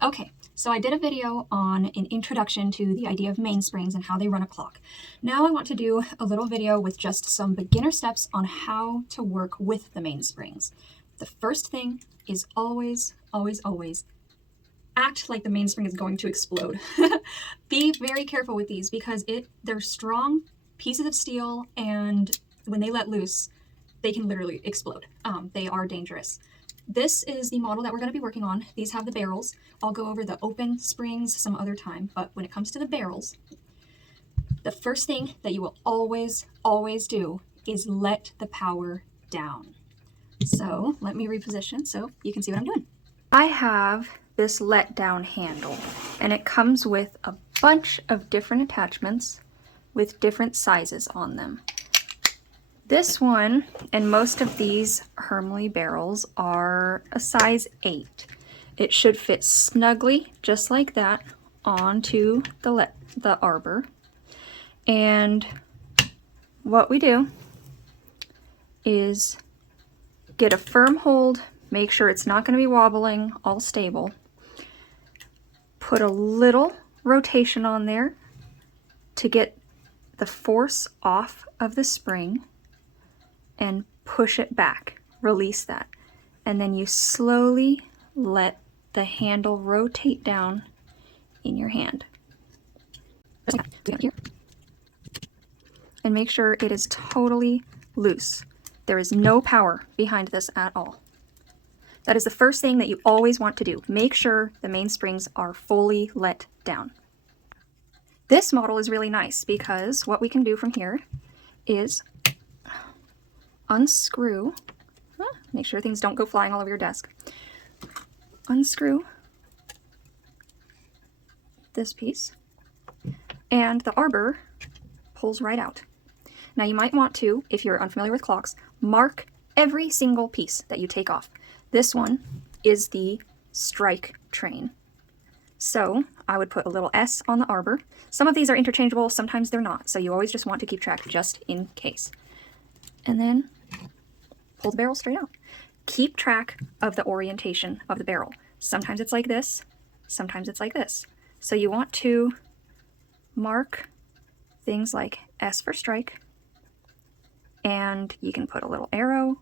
Okay, so I did a video on an introduction to the idea of mainsprings and how they run a clock. Now I want to do a little video with just some beginner steps on how to work with the mainsprings. The first thing is always act like the mainspring is going to explode. Be very careful with these because they're strong pieces of steel, and when they let loose, they can literally explode. They are dangerous. This is the model that we're going to be working on. These have the barrels. I'll go over the open springs some other time, but when it comes to the barrels, the first thing that you will always do is let the power down. So let me reposition so you can see what I'm doing. I have this let down handle, and it comes with a bunch of different attachments with different sizes on them. This one and most of these Hermley barrels are a size 8. It should fit snugly, just like that, onto the arbor. And what we do is get a firm hold, make sure it's not going to be wobbling, all stable. Put a little rotation on there to get the force off of the spring and push it back, release that. And then you slowly let the handle rotate down in your hand. And make sure it is totally loose. There is no power behind this at all. That is the first thing that you always want to do. Make sure the mainsprings are fully let down. This model is really nice because what we can do from here is unscrew, make sure things don't go flying all over your desk. Unscrew this piece, and the arbor pulls right out. Now you might want to, if you're unfamiliar with clocks, mark every single piece that you take off. This one is the strike train. So I would put a little S on the arbor. Some of these are interchangeable, sometimes they're not, so you always just want to keep track just in case. And then pull the barrel straight out. Keep track of the orientation of the barrel. Sometimes it's like this, sometimes it's like this. So you want to mark things like S for strike, and you can put a little arrow,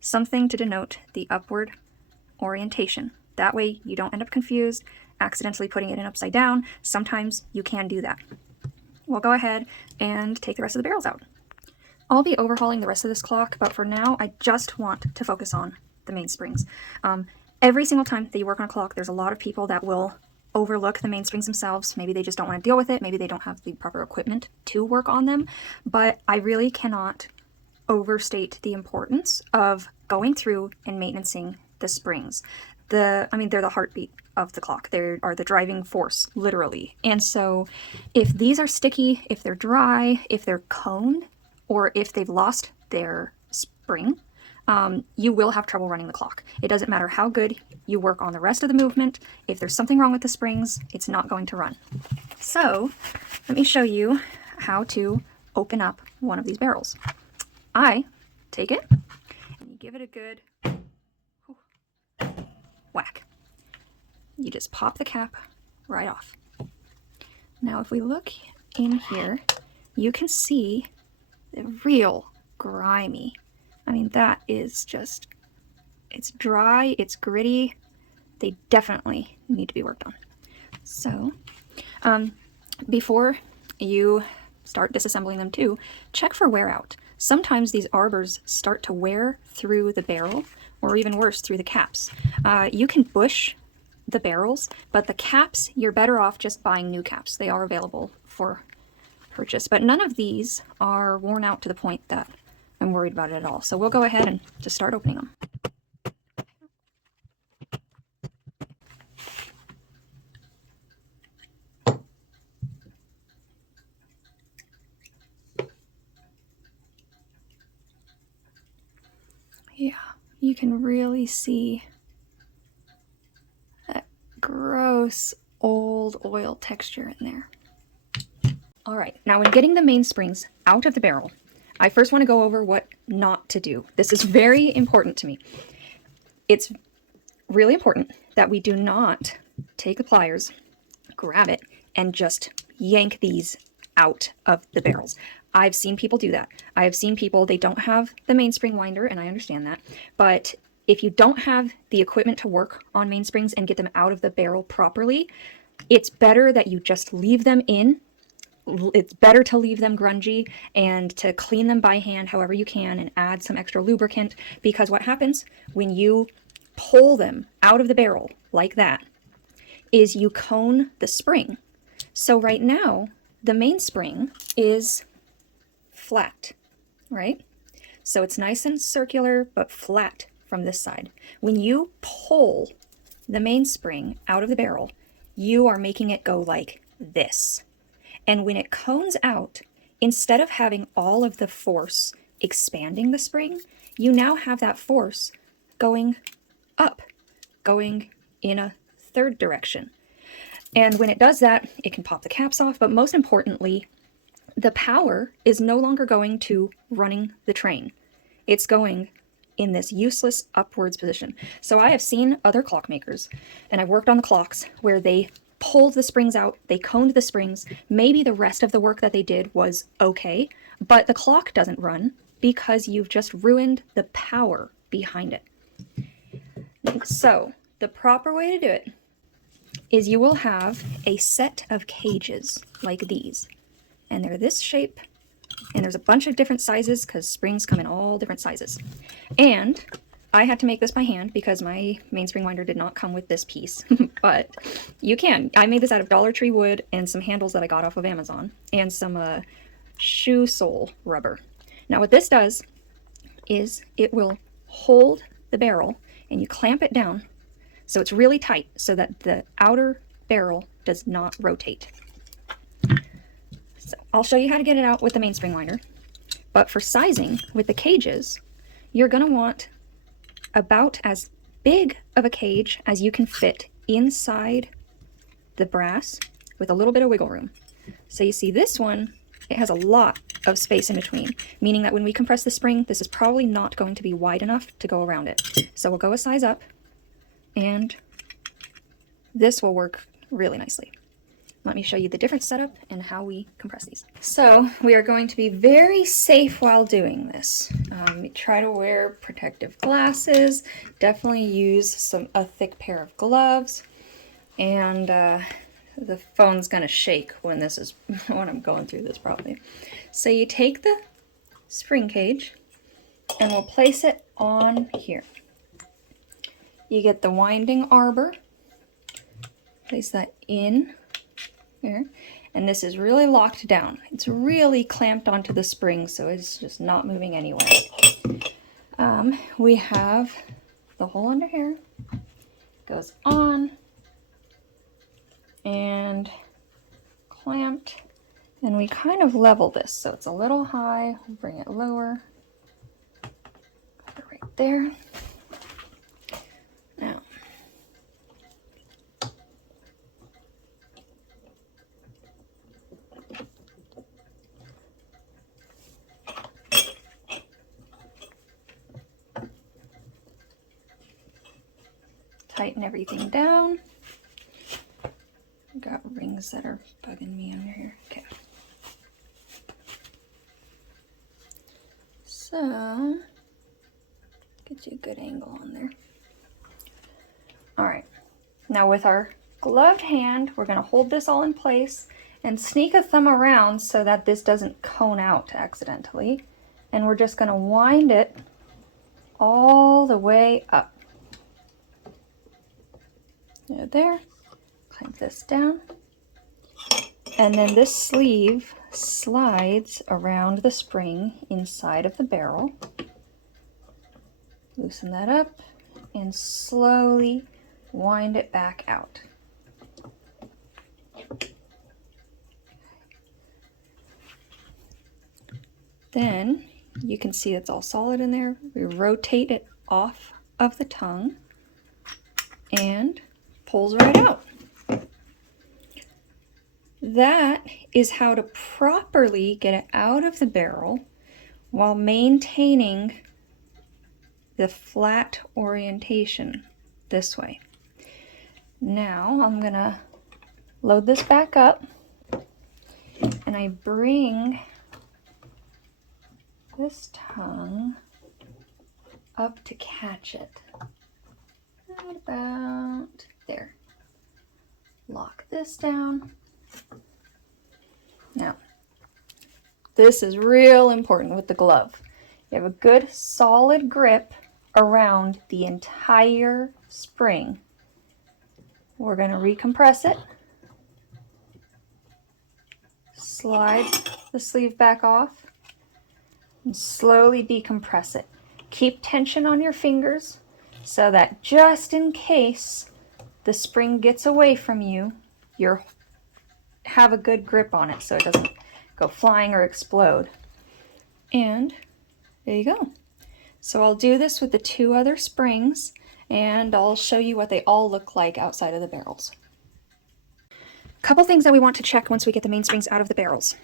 something to denote the upward orientation. That way you don't end up confused, accidentally putting it in upside down. Sometimes you can do that. We'll go ahead and take the rest of the barrels out. I'll be overhauling the rest of this clock, but for now I just want to focus on the mainsprings. Every single time that you work on a clock, there's a lot of people that will overlook the mainsprings themselves. Maybe they just don't want to deal with it. Maybe they don't have the proper equipment to work on them. But I really cannot overstate the importance of going through and maintaining the springs. They're the heartbeat of the clock. They are the driving force, literally. And so if these are sticky, if they're dry, if they're coned, or if they've lost their spring, you will have trouble running the clock. It doesn't matter how good you work on the rest of the movement. If there's something wrong with the springs, it's not going to run. So let me show you how to open up one of these barrels. I take it and you give it a good whack. You just pop the cap right off. Now if we look in here, you can see the real grimy. That is just, it's dry, it's gritty. They definitely need to be worked on. So before you start disassembling them too, check for wear out. Sometimes these arbors start to wear through the barrel, or even worse, through the caps. You can bush the barrels, but the caps, you're better off just buying new caps. They are available for purchase, but none of these are worn out to the point that I'm worried about it at all. So we'll go ahead and just start opening them. Yeah, you can really see that gross old oil texture in there. All right, now when getting the mainsprings out of the barrel, I first want to go over what not to do. This is very important to me. It's really important that we do not take the pliers, grab it, and just yank these out of the barrels. I've seen people do that. I have seen people, they don't have the mainspring winder, and I understand that, but if you don't have the equipment to work on mainsprings and get them out of the barrel properly, it's better that you just leave them in. It's better to leave them grungy and to clean them by hand however you can and add some extra lubricant, because what happens when you pull them out of the barrel like that is you cone the spring. So right now, the mainspring is flat, right? So it's nice and circular, but flat from this side. When you pull the mainspring out of the barrel, you are making it go like this. And when it cones out, instead of having all of the force expanding the spring, you now have that force going up, going in a third direction. And when it does that, it can pop the caps off, but most importantly, the power is no longer going to running the train. It's going in this useless upwards position. So I have seen other clock makers, and I've worked on the clocks where they pulled the springs out, they coned the springs, maybe the rest of the work that they did was okay, but the clock doesn't run because you've just ruined the power behind it. So the proper way to do it is you will have a set of cages like these, and they're this shape, and there's a bunch of different sizes because springs come in all different sizes. And I had to make this by hand because my mainspring winder did not come with this piece, but you can. I made this out of Dollar Tree wood and some handles that I got off of Amazon and some shoe sole rubber. Now what this does is it will hold the barrel and you clamp it down so it's really tight so that the outer barrel does not rotate. So I'll show you how to get it out with the mainspring winder, but for sizing with the cages, you're going to want about as big of a cage as you can fit inside the brass with a little bit of wiggle room. So you see this one, it has a lot of space in between, meaning that when we compress the spring, this is probably not going to be wide enough to go around it. So we'll go a size up, and this will work really nicely. Let me show you the different setup and how we compress these. So we are going to be very safe while doing this. Try to wear protective glasses, definitely use a thick pair of gloves, and the phone's gonna shake when when I'm going through this probably. So you take the spring cage and we'll place it on here. You get the winding arbor, place that in here, and this is really locked down. It's really clamped onto the spring, so it's just not moving anywhere. We have the hole under here, goes on and clamped, and we kind of level this so it's a little high. Bring it lower, put it right there. Now tighten everything down. Got rings that are bugging me under here. Okay. So, get you a good angle on there. All right. Now with our gloved hand, we're going to hold this all in place and sneak a thumb around so that this doesn't cone out accidentally. And we're just going to wind it all the way up. There. Clamp this down, and then this sleeve slides around the spring inside of the barrel. Loosen that up and slowly wind it back out. Then you can see it's all solid in there. We rotate it off of the tongue and pulls right out. That is how to properly get it out of the barrel while maintaining the flat orientation this way. Now I'm gonna load this back up, and I bring this tongue up to catch it. Right about there. Lock this down. Now, this is real important with the glove. You have a good solid grip around the entire spring. We're going to recompress it. Slide the sleeve back off and slowly decompress it. Keep tension on your fingers so that just in case the spring gets away from you, you have a good grip on it so it doesn't go flying or explode. And there you go. So I'll do this with the 2 other springs, and I'll show you what they all look like outside of the barrels. Couple things that we want to check once we get the mainsprings out of the barrels.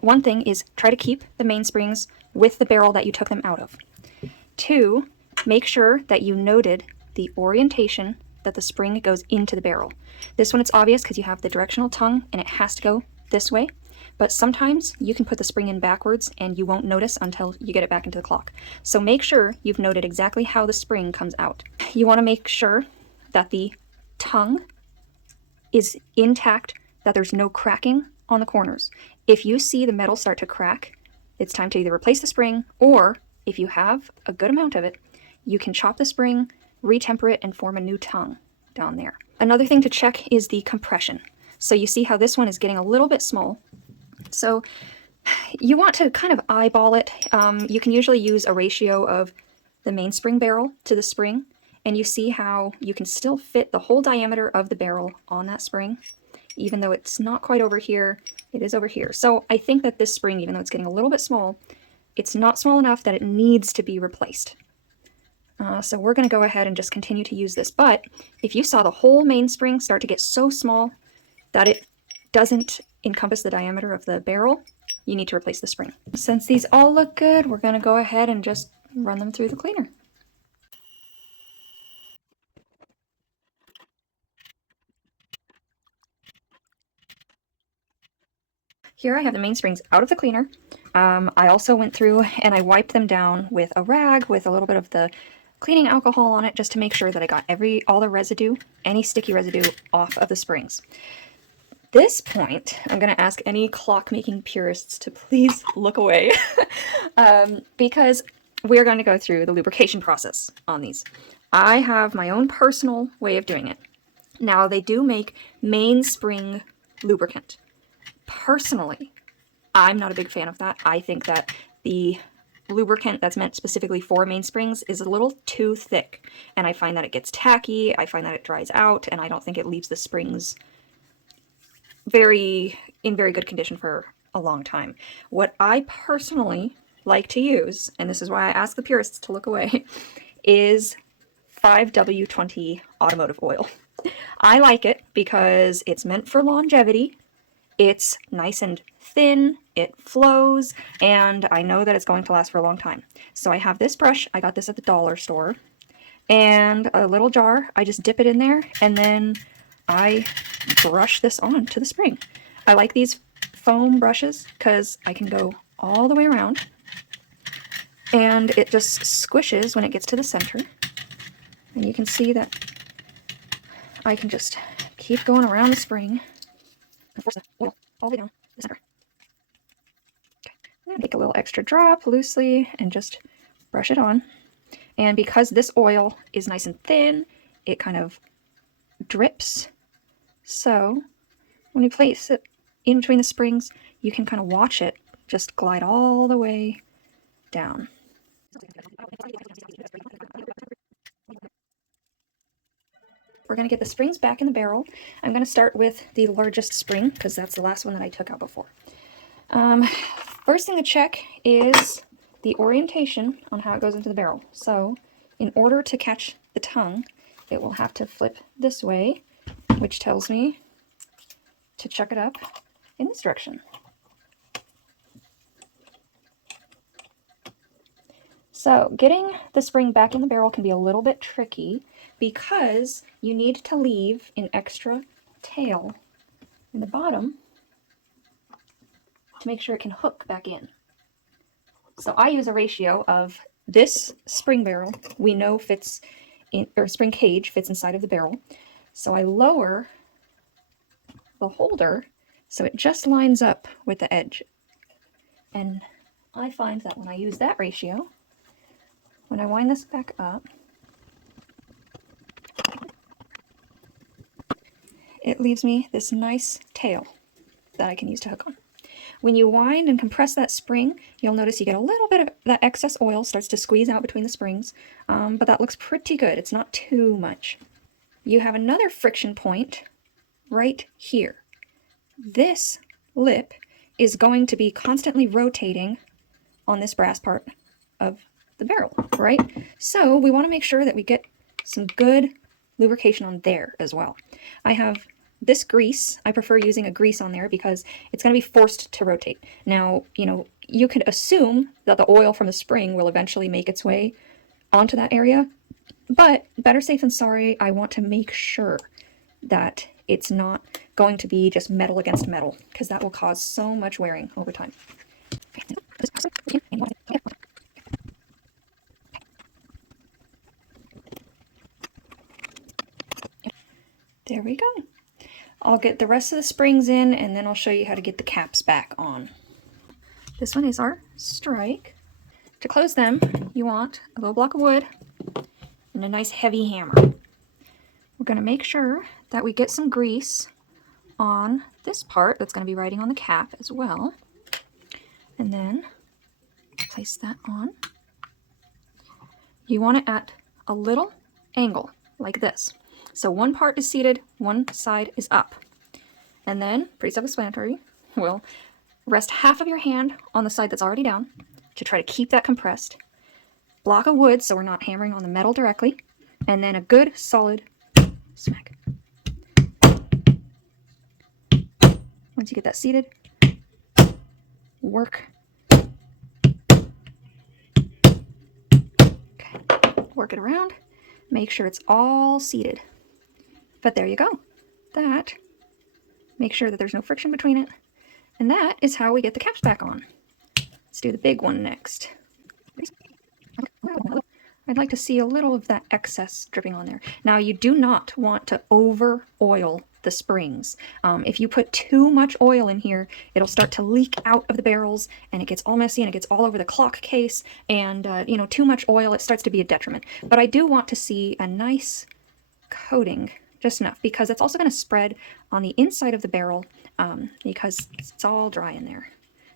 One thing is try to keep the mainsprings with the barrel that you took them out of. 2, make sure that you noted the orientation that the spring goes into the barrel. This one it's obvious because you have the directional tongue and it has to go this way, but sometimes you can put the spring in backwards and you won't notice until you get it back into the clock. So make sure you've noted exactly how the spring comes out. You want to make sure that the tongue is intact, that there's no cracking on the corners. If you see the metal start to crack, it's time to either replace the spring, or if you have a good amount of it, you can chop the spring, retemper it, and form a new tongue down there. Another thing to check is the compression. So you see how this one is getting a little bit small. So you want to kind of eyeball it. You can usually use a ratio of the mainspring barrel to the spring, and you see how you can still fit the whole diameter of the barrel on that spring. Even though it's not quite over here, it is over here. So I think that this spring, even though it's getting a little bit small, it's not small enough that it needs to be replaced. So we're going to go ahead and just continue to use this. But if you saw the whole mainspring start to get so small that it doesn't encompass the diameter of the barrel, you need to replace the spring. Since these all look good, we're going to go ahead and just run them through the cleaner. Here I have the mainsprings out of the cleaner. I also went through and I wiped them down with a rag with a little bit of the cleaning alcohol on it, just to make sure that I got all the residue, any sticky residue, off of the springs. This point, I'm going to ask any clockmaking purists to please look away because we're going to go through the lubrication process on these. I have my own personal way of doing it. Now, they do make mainspring lubricant. Personally, I'm not a big fan of that. I think that the lubricant that's meant specifically for mainsprings is a little too thick, and I find that it gets tacky, I find that it dries out, and I don't think it leaves the springs in very good condition for a long time. What I personally like to use, and this is why I ask the purists to look away, is 5W20 automotive oil. I like it because it's meant for longevity. It's nice and thin, it flows, and I know that it's going to last for a long time. So I have this brush, I got this at the dollar store, and a little jar. I just dip it in there, and then I brush this on to the spring. I like these foam brushes because I can go all the way around, and it just squishes when it gets to the center. And you can see that I can just keep going around the spring and force the oil all the way down the center. Okay. And take a little extra drop loosely and just brush it on. And because this oil is nice and thin, it kind of drips. So when you place it in between the springs, you can kind of watch it just glide all the way down. We're going to get the springs back in the barrel. I'm going to start with the largest spring because that's the last one that I took out before. First thing to check is the orientation on how it goes into the barrel. So in order to catch the tongue, it will have to flip this way, which tells me to chuck it up in this direction. So getting the spring back in the barrel can be a little bit tricky because you need to leave an extra tail in the bottom to make sure it can hook back in. So I use a ratio of this spring barrel we know fits in, or spring cage fits inside of the barrel. So I lower the holder so it just lines up with the edge. And I find that when I use that ratio, when I wind this back up, it leaves me this nice tail that I can use to hook on. When you wind and compress that spring, you'll notice you get a little bit of that excess oil starts to squeeze out between the springs, but that looks pretty good. It's not too much. You have another friction point right here. This lip is going to be constantly rotating on this brass part of the barrel, right? So we want to make sure that we get some good lubrication on there as well. I have this grease. I prefer using a grease on there because it's going to be forced to rotate. Now, you could assume that the oil from the spring will eventually make its way onto that area, but better safe than sorry. I want to make sure that it's not going to be just metal against metal, because that will cause so much wearing over time. There we go. I'll get the rest of the springs in, and then I'll show you how to get the caps back on. This one is our strike. To close them, you want a little block of wood and a nice heavy hammer. We're going to make sure that we get some grease on this part that's going to be riding on the cap as well. And then place that on. You want it at a little angle like this. So one part is seated, one side is up. And then, pretty self-explanatory, we'll rest half of your hand on the side that's already down to try to keep that compressed. Block of wood so we're not hammering on the metal directly. And then a good solid smack. Once you get that seated, work. Okay, work it around. Make sure it's all seated. But there you go. That, make sure that there's no friction between it. And that is how we get the caps back on. Let's do the big one next. I'd like to see a little of that excess dripping on there. Now, you do not want to over oil the springs. If you put too much oil in here, it'll start to leak out of the barrels, and it gets all messy, and it gets all over the clock case, and too much oil, it starts to be a detriment. But I do want to see a nice coating, just enough, because it's also going to spread on the inside of the barrel, because it's all dry in there.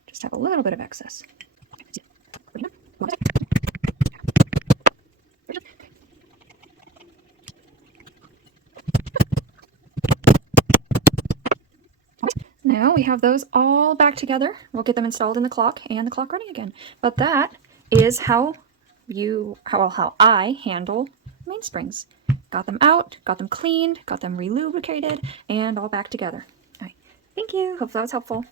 Just have a little bit of excess. Now we have those all back together. We'll get them installed in the clock and the clock running again. But that is how I handle mainsprings. Got them out, got them cleaned, got them relubricated, and all back together. All right. Thank you. Hope that was helpful.